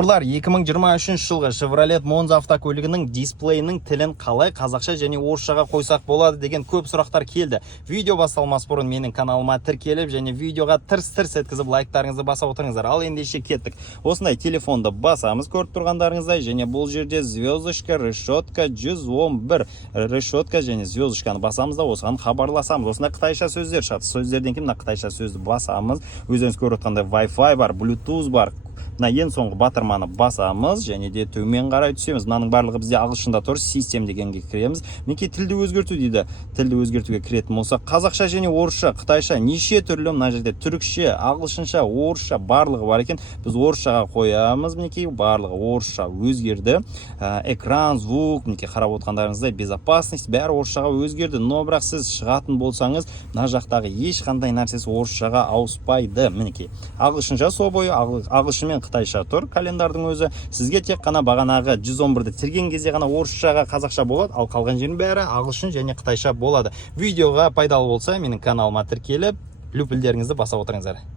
Бұлар 2023 жылғы Chevrolet Monza автокөлігінің дисплейінің тілін қалай қазақша және орысшаға қойсақ болады деген көп сұрақтар келді. Видео басталмас бұрын менің каналыма тіркеліп және видеоға тырс-тырс еткізіп лайктарыңызды баса отырыңыздар. Ал ендеше кеттік. Осындай телефонды басамыз көріп тұрғандарыңыздай және бұл жерде звездочка, решетка 111 решетка және звездочканы басамыз да осыған хабарласамыз. Осында қытайша сөздер шығады. Сөздерден кейін қытайша сөзді басамыз. Өзіңіз көріп отқандай Wi-Fi бар, Bluetooth бар. Ең соңғы батырманы басамыз және де төмен қарай түсеміз. Мынаның барлығы бізде ағылшында тұр, систем дегенге кіреміз. Мінекей тілді өзгерту дейді. Тілді өзгертуге кіретін болса, қазақша және орысша, қытайша неше түрлі, мына жерде түрікше, ағылшынша, орысша барлығы бар екен. Біз орысшаға қоямыз. Мінекей барлығы орысша өзгерді. Экран, звук, мінекей қарап отқандарыңыздай безопасность бәрі орысшаға өзгерді. Но бірақ сіз шығатын болсаңыз, мына жақтағы ешқандай нәрсесі орысшаға ауыспайды. Мінекей ағылшынша сол бойы ағылшын мен қытайша тұр календардың өзі. Сізге тек қана бағанағы 111-ді тірген кезде ғана орысшаға қазақша болады, ал қалған жердің бәрі ағылшын және қытайша болады. Видеоға пайдалы болса, менің каналыма тіркеліп, люпілдеріңізді баса отырыңыздар.